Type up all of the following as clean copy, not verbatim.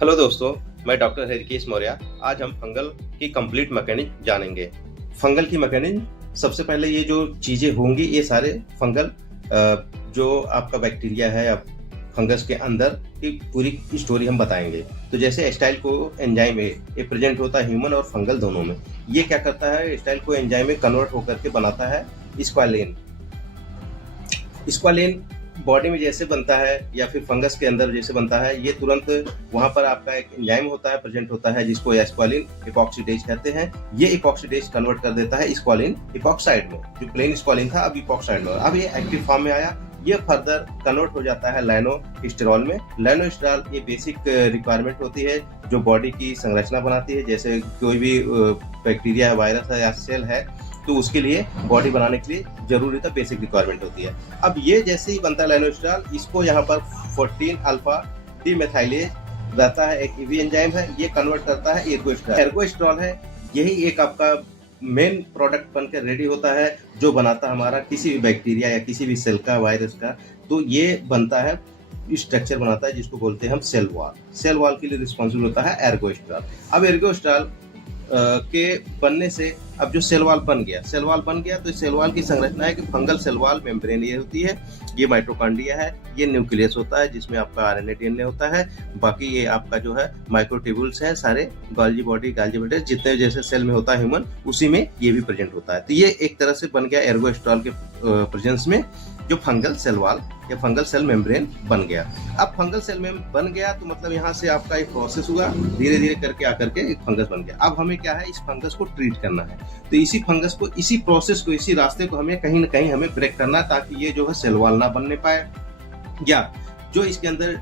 Hello दोस्तों, मैं doctor Harkesh Maurya. आज हम फंगल की कंप्लीट मैकेनिज्म जानेंगे। फंगल की मैकेनिज्म सबसे पहले ये जो चीज़ें होंगी ये सारे फंगल जो आपका बैक्टीरिया है या फंगस के अंदर की पूरी स्टोरी हम बताएंगे। तो जैसे एस्टाइल को एंजाइम है, ये प्रेजेंट होता है ह्यूमन और फंगल दोनों में। ये क्या करता है, एस्टाइल को एंजाइम में कन्वर्ट होकर के बनाता है स्क्वालिन। स्क्वालिन बॉडी में जैसे बनता है या फिर फंगस के अंदर जैसे बनता है, ये तुरंत वहां पर आपका एक एंजाइम होता है, प्रेजेंट होता है, जिसको स्क्वालिन इपॉक्सीडेज कहते हैं। ये इपॉक्सीडेज कन्वर्ट कर देता है स्क्वालिन इपॉक्साइड में। जो प्लेन स्क्वालिन था अब इपॉक्साइड में, अब ये एक्टिव फॉर्म में आया। ये फर्दर कन्वर्ट हो जाता है लाइनोस्टेरॉल में। लाइनोस्टेरॉल ये बेसिक रिक्वायरमेंट होती है जो बॉडी की संरचना बनाती है। जैसे कोई भी बैक्टीरिया, वायरस है या सेल है, तो उसके लिए बॉडी बनाने के लिए जरूरी था, बेसिक रिक्वायरमेंट होती है। अब ये जैसे ही बनता है लाइनोस्टेरॉल, इसको यहाँ पर 14 अल्फा डीमेथाइलेज रहता है, एक ईवी एंजाइम है, ये कन्वर्ट करता है एर्गोस्टेरॉल। एर्गोस्टेरॉल है, यही एक आपका मेन प्रोडक्ट बनकर रेडी होता है जो बनाता हमारा किसी भी बैक्टीरिया या किसी भी सेल का, वायरस का। तो ये बनता है, स्ट्रक्चर बनाता है जिसको बोलते हैं हम सेल वॉल। सेल वॉल के लिए रिस्पॉन्सिबल होता है एर्गोस्टेरॉल। अब एर्गोस्टेरॉल के बनने से अब जो सेल वॉल बन गया, सेल वॉल बन गया, तो सेल वॉल की संरचना है कि फंगल सेल वॉल मेम्ब्रेन ये होती है, ये माइटोकॉन्ड्रिया है, ये न्यूक्लियस होता है जिसमें आपका आरएनए डीएनए होता है, बाकी ये आपका जो है माइक्रोट्यूब्यूल्स है सारे, गोल्जी बॉडी, गोल्जी बॉडी जितने जैसे सेल में होता है ह्यूमन, उसी में ये भी प्रेजेंट होता है। तो ये एक तरह से बन गया एर्गोस्टेरॉल के प्रेजेंस में जो फंगल सेल वॉल या फंगल सेल मेम्ब्रेन बन गया। अब फंगल सेल में बन गया तो मतलब यहाँ से आपका एक प्रोसेस हुआ, धीरे धीरे करके आकर के एक फंगस बन गया। अब हमें क्या है, इस फंगस को ट्रीट करना है। तो इसी फंगस को, इसी प्रोसेस को, इसी रास्ते को हमें कहीं ना कहीं हमें ब्रेक करना है, ताकि ये जो है सेल वॉल ना बनने पाए, या जो इसके अंदर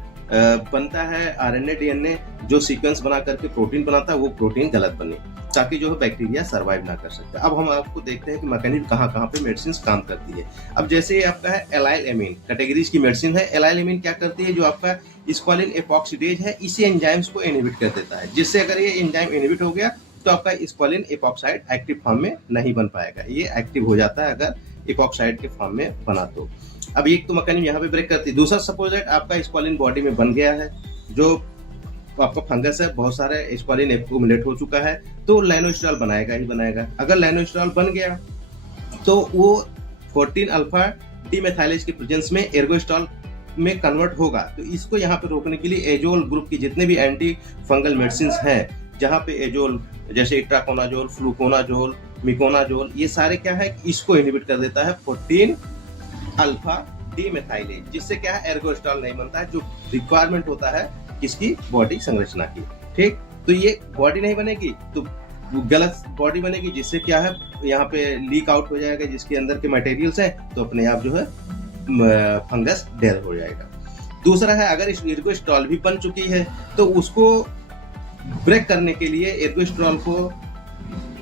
बनता है आरएनए डीएनए जो सीक्वेंस बना करके प्रोटीन बनाता है, वो प्रोटीन गलत बने, ताकि जो है बैक्टीरिया सर्वाइव ना कर सकते। अब हम आपको देखते हैं कि मैकेनिज्म कहाँ कहाँ पे मेडिसिन काम करती है। अब जैसे ये आपका है एलाइल एमीन, कैटेगरीज की मेडिसिन है। एलाइल एमीन क्या करती है, जो आपका स्क्वालिन एपॉक्सीडेज है, इसी एंजाइम्स को इनहिबिट कर देता है, जिससे अगर ये एंजाइम इनहिबिट हो गया तो आपका स्क्वालिन एपॉक्साइड एक्टिव फॉर्म में नहीं बन पाएगा। ये एक्टिव हो जाता है अगर एपॉक्साइड के फॉर्म में बना तो। अब एक तो मैकेनिज्म यहाँ पे ब्रेक करती है। दूसरा, सपोज दैट आपका स्क्वालिन बॉडी में बन गया है, जो आपका फंगस है, बहुत सारे स्क्वालिन एक्युमुलेट हो चुका है, तो लाइनोस्टेरॉल बनाएगा ही बनाएगा। अगर लाइनोस्टेरॉल बन गया तो वो 14 अल्फा डीमेथाइलेज के प्रेजेंस में एर्गोस्टेरॉल में कन्वर्ट होगा। तो इसको यहाँ पे रोकने के लिए एजोल ग्रुप की जितने भी एंटी फंगल मेडिसिन हैं, जहाँ पे एजोल जैसे इट्राकोनाजोल, फ्लूकोनाजोल, मिकोनाजोल, ये सारे क्या है, इसको इनहिबिट कर देता है 14 अल्फा डीमेथाइलेज, जिससे क्या है एर्गोस्टेरॉल नहीं बनता है, जो रिक्वायरमेंट होता है किसकी, बॉडी संरचना की। ठीक, तो ये बॉडी नहीं बनेगी तो गलत बॉडी बनेगी, जिससे क्या है यहाँ पे लीक आउट हो जाएगा जिसके अंदर के मटेरियल्स हैं, तो अपने आप जो है फंगस डेथ हो जाएगा। दूसरा है, अगर एर्गोस्टेरॉल भी बन चुकी है तो उसको ब्रेक करने के लिए एर्गोस्टेरॉल को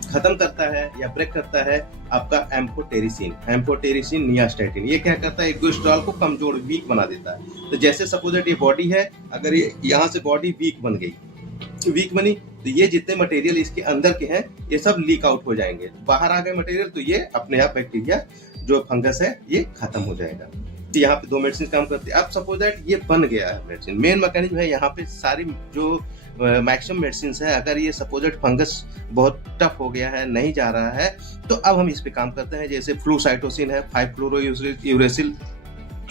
खत्म करता है या ब्रेक करता है आपका एम्फोटेरिसिन नियास्टेटिन। ये क्या करता है, एर्गोस्टेरॉल को कमजोर, वीक बना देता है। तो जैसे सपोज ये बॉडी है, अगर ये यहाँ से बॉडी वीक बन गई, वीक बनी, तो ये जितने मटेरियल इसके अंदर के हैं ये सब लीक आउट हो जाएंगे, बाहर आ गए मटेरियल, तो ये अपने आप बैक्टीरिया जो फंगस है ये खत्म हो जाएगा। तो यहाँ पे दो मेडिसिन काम करती है। अब सपोज दैट ये बन गया है मेडिसिन, मेन मैकेनिज्म है यहाँ पे सारी जो मैक्सिमम मेडिसिन है। अगर ये सपोज दैट फंगस बहुत टफ हो गया है, नहीं जा रहा है, तो अब हम इस पे काम करते हैं। जैसे फ्लूसाइटोसिन है, 5-फ्लोरोयूरेसिल,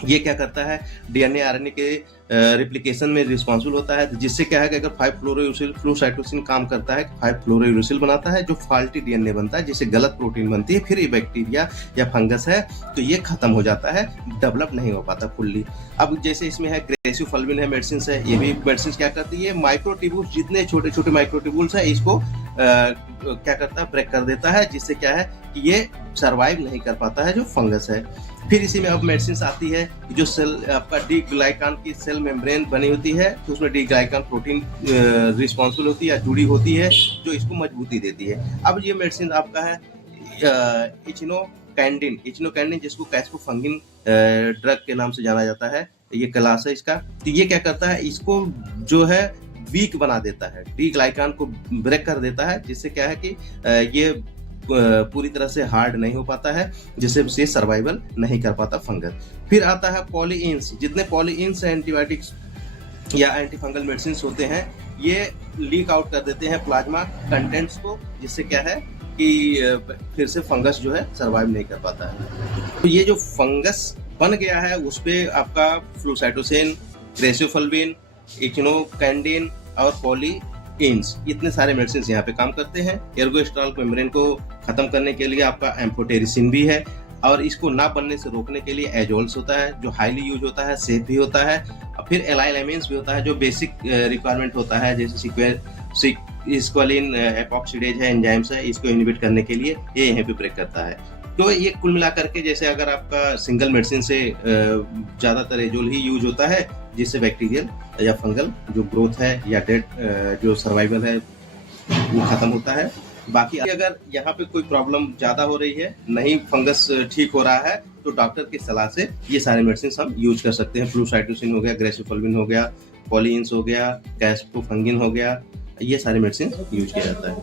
ये क्या करता है, डीएनए आरएनए के रिप्लिकेशन में रिस्पॉन्सिबल होता है, जिससे क्या है कि अगर 5-फ्लोरोयूरेसिल काम करता है, 5-फ्लोरोयूरेसिल बनाता है, जो फॉल्टी डीएनए बनता है, जिससे गलत प्रोटीन बनती है, फिर ये बैक्टीरिया या फंगस है तो ये खत्म हो जाता है, डेवलप नहीं हो पाता फुल्ली। अब जैसे इसमें है ग्रेसिफल्विन है, मेडिसिन है, ये भी मेडिसिन क्या करती है, माइक्रोट्यूब्यूल्स, जितने छोटे छोटे माइक्रोट्यूब्यूल्स है, इसको क्या करता है, ब्रेक कर देता है, जिससे क्या है कि ये सर्वाइव नहीं कर पाता है जो फंगस है। फिर इसी में अब मेडिसिन आती है जो सेल आपका डी ग्लाइकान की सेल मेम्ब्रेन बनी होती है, तो उसमें डी ग्लाइकान प्रोटीन रिस्पॉन्सिबल होती है या जुड़ी होती है, जो इसको मजबूती देती है। अब ये मेडिसिन आपका है इचिनोकैंडिन, जिसको कैस्पोफंगिन ड्रग के नाम से जाना जाता है, ये क्लास है इसका। तो ये क्या करता है, इसको जो है वीक बना देता है, डी ग्लाइकान को ब्रेक कर देता है, जिससे क्या है कि ये पूरी तरह से हार्ड नहीं हो पाता है, जिससे उसे सर्वाइवल नहीं कर पाता फंगस। फिर आता है पॉलीइंस, जितने पॉलीइंस एंटीबायोटिक्स या एंटी फंगल मेडिसिन होते हैं, ये लीक आउट कर देते हैं प्लाज्मा कंटेंट्स को, जिससे क्या है कि फिर से फंगस जो है सर्वाइव नहीं कर पाता है। तो ये जो फंगस बन गया है उस पे आपका फ्लूसाइटोसिन, क्रेसियोफल्विन, इचिनोकैंडिन और पॉलीइंस, इतने सारे मेडिसिन यहाँ पे काम करते हैं। एर्गोस्ट्राल मेम्ब्रेन को खत्म करने के लिए आपका एम्फोटेरिसिन भी है, और इसको ना बनने से रोकने के लिए एजोल्स होता है जो हाईली यूज होता है, सेफ भी होता है, और फिर एलाइलामिन्स भी होता है जो बेसिक रिक्वायरमेंट होता है, जैसे स्क्वालिन एपॉक्सीडेज है, एंजाइम्स है, इसको इनहिबिट करने के लिए ये यहाँ पे ब्रेक करता है। तो ये कुल मिलाकर के, जैसे अगर आपका सिंगल मेडिसिन से ज़्यादातर एजोल ही यूज होता है, जिससे बैक्टीरियल या फंगल जो ग्रोथ है या डेड जो सर्वाइवल है वो खत्म होता है। बाकी अगर यहाँ पे कोई प्रॉब्लम ज़्यादा हो रही है, नहीं फंगस ठीक हो रहा है, तो डॉक्टर की सलाह से ये सारे मेडिसिन हम यूज कर सकते हैं। फ्लूसाइटोसिन हो गया, ग्रेसियोफल्विन हो गया, पॉलीइंस हो गया, कैस्पोफंगिन हो गया, ये सारे मेडिसिन यूज किया जाता है।